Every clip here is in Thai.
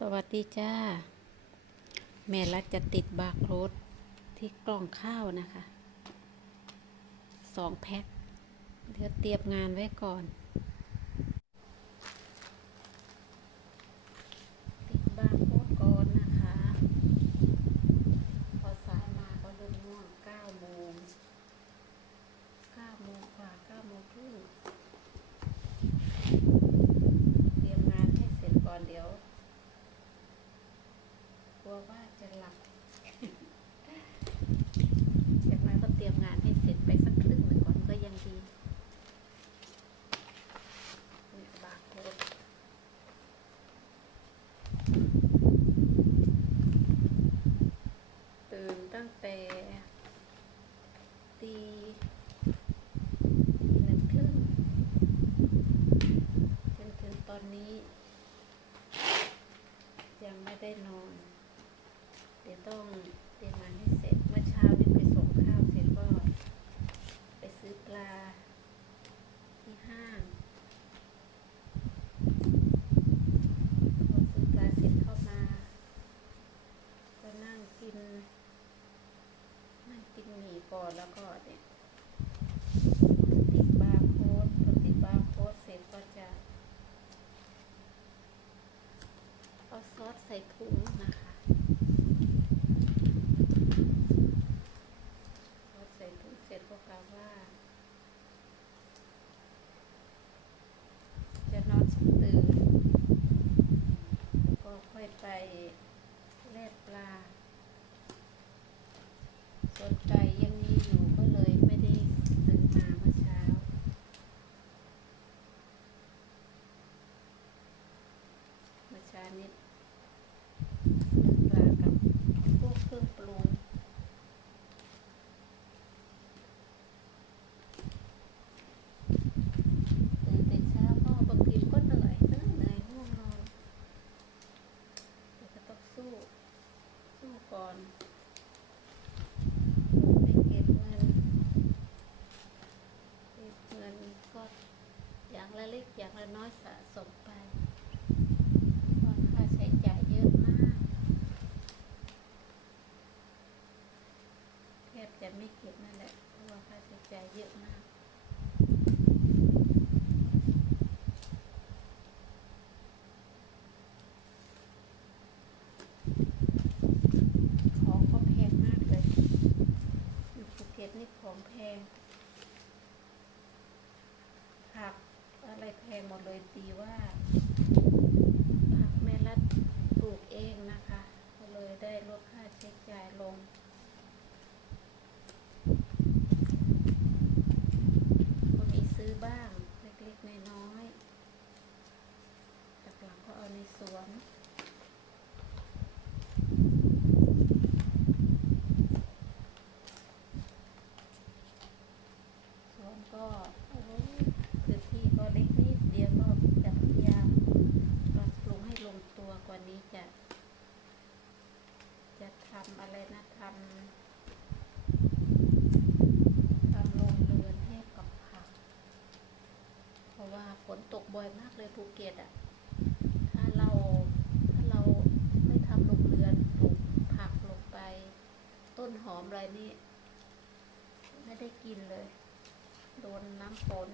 สวัสดีจ้า แม่รักจะติดบาร์โค้ดที่กล่องข้าวนะคะสองแพ็คเดี๋ยวเตรียมงานไว้ก่อน ยังไม่ได้นอน เดี๋ยวต้องเตรียมงานให้เสร็จ เมื่อเช้านี่ไปส่งข้าวเสร็จก็ ไปซื้อปลาที่ห้างพอซื้อปลาเสร็จเข้ามา ก็นั่งกิน นั่งกินหมี่ก่อนแล้วก็เนี่ย ใส่ถุงนะคะพอใส่ถุงเสร็จก็กล่าวว่า จะนอนสักตื่นก็ค่อยไปเล่ปลา สนใจีว่าำอะไรนะทำทำลงเรือนแห้กับผัก เพราะว่าฝนตกบ่อยมากเลยภูเก็ตอะ ถ้าเราถ้าเราไม่ทำลงเรือนปลูกผักลงไป ต้นหอมอะไรนี่ ไม่ได้กินเลย โดนน้ำฝน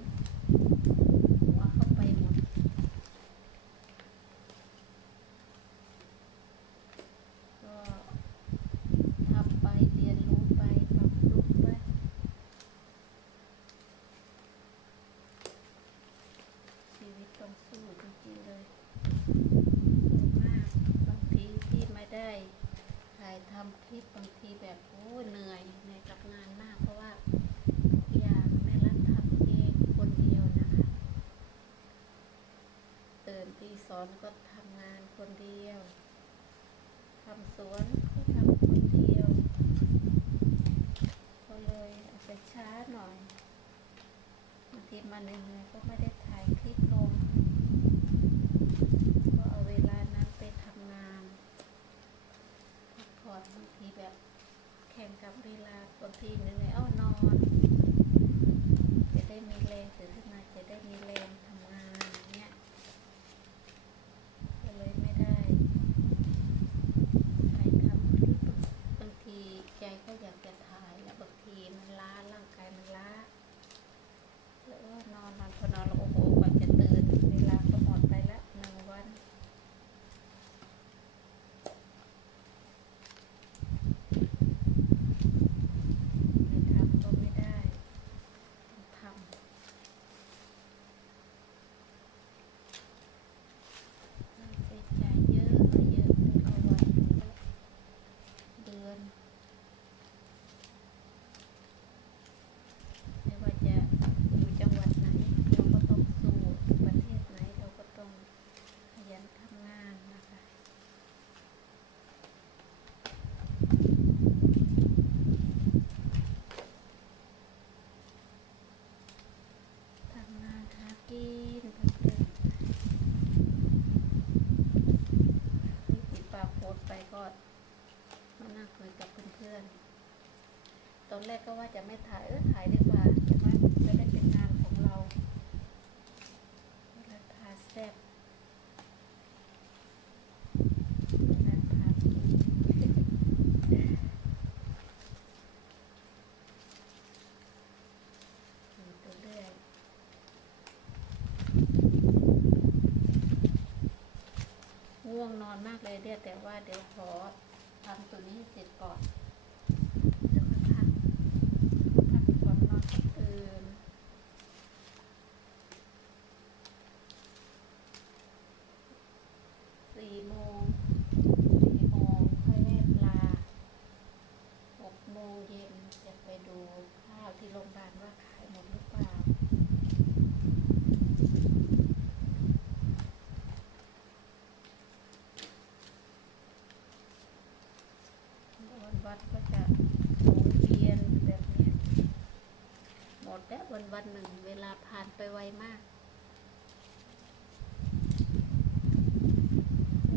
ไปก็มานั่งคุยกับเพื่อนๆ ตอนแรกก็ว่าจะไม่ถ่ายเออถ่ายดีกว่าจะว่จะได้เป็นงานของเราเวลาทาแซ่บเวลาทากินอยู่ตัวเรื่อย ง่วงนอนมากเลยเนี่ยแต่ว่าเดี๋ยวขอทำตัวนี้เสร็จก่อนเดี๋ยวค่อยพักพักผ่อนนอนก็ตื่นสี่โมงสี่โมงค่อยแม่ปลาหกโมงเย็นจะไปดูข้าวที่โรงพยาบาลว่าขายหมดหรือเปล่า วันวัดก็จะหมุนเวียนแบบเนี้ยหมดแล้ วันหนึ่ง เวลาผ่านไปไวมาก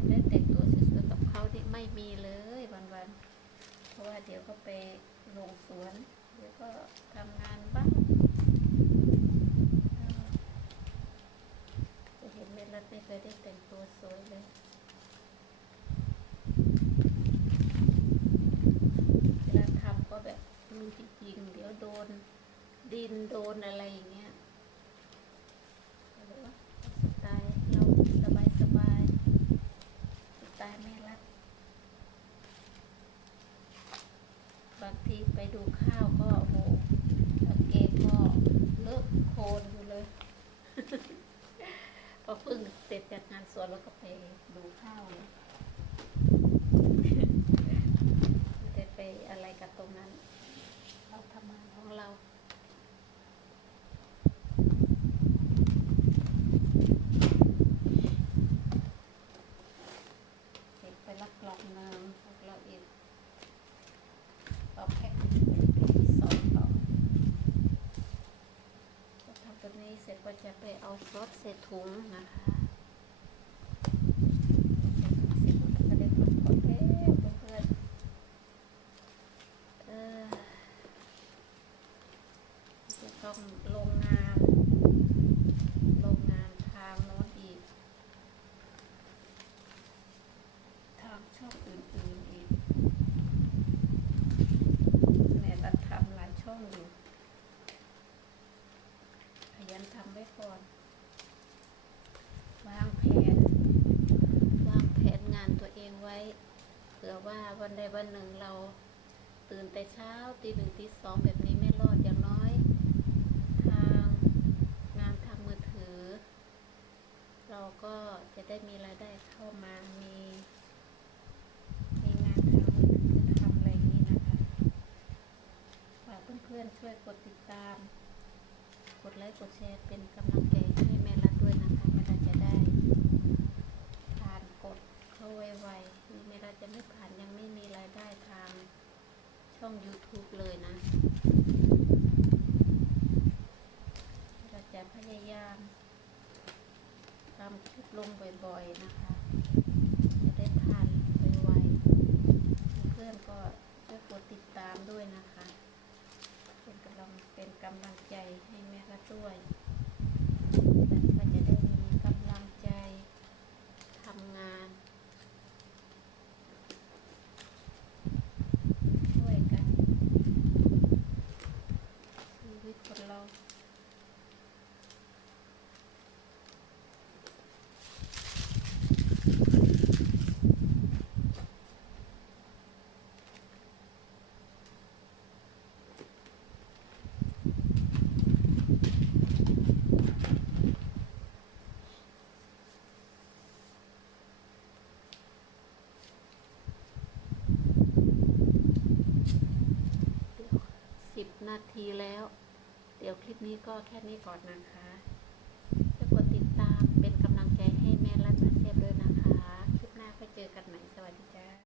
ได้แต่งตัวสวยๆกับเขาที่ไม่มีเลยวันวันๆเพราะว่าเดี๋ยวก็ไปลงสวน เดี๋ยวก็ทำงานบ้างเออจะเห็นเมลัดไม่เคยได้แต่งตัวสวยเลย เวลาทำก็แบบรู้จริงๆ เดี๋ยวโดน ดินโดนอะไรอย่างเงี้ยก็เลยว่าสไตล์เราสบายสบายสไตล์ไม่รักบางทีไปดูข้าวก็างเกงก็เลอะโคลนอยู่เลย พอเพิ่งเสร็จจากงานสวนแล้วก็ไปดูข้าวเลย ไม่ได้ไปอะไรกับตรงนั้น เราทำงานของเรา เก็บไปละกล่องหนึงแล้วเราอีกเอาแพ็คเป็นที่สองต่อก็ทำตัวนี้เสร็จก็จะไป เอาซอสใส่ถุงนะคะเสร็จก็จะได้พักผ่อนแล้วเพื่อนๆ เออจะต้องลงงาน ลงงานทางโน้นอีก ทางช่องอื่นๆอีกแม่ตัดทำหลายช่องอยู่ขยันทำไว้ก่อน วางแผน วางแผนงานตั วเองไว้เผื่อว่าวันใดวันหนึ่งเราตื่นแต่เช้าตีหนึ่งตีสองแบบนี้ไม่รอดอย่างน้อย ทางงานทางมือถือ เราก็จะได้มีรายได้เข้ามามีมีงานทางมือถือทำอะไรนี้นะคะฝากเพื่อนๆช่วยกดติดตาม กดไลค์กดแชร์เป็นกำลังใจให้แม่รัดด้วยนะคะแม่รัดจะได้ผ่านกดเข้าไวๆนี่แม่รัดจะไม่ผ่านยังไม่มีรายได้ทาง ช่อง YouTube เลยนะ เราจะพยายามทำคลิปลงบ่อยๆ นะคะ จะได้ทันไวๆ เพื่อนก็ช่วยกดติดตามด้วยนะคะ เป็นกำลังเป็นกำลังใจให้แม่ละด้วยและก็จะได้มีกำลังใจทำงาน ช่วยกัน ชีวิตคนเรา สิบ นาทีแล้ว เดี๋ยวคลิปนี้ก็แค่นี้ก่อนนะคะช่วยกดติดตามเป็นกำลังใจให้แม่รัตนาเซฟด้วยนะคะ คลิปหน้าก็เจอกันใหม่สวัสดีจ้า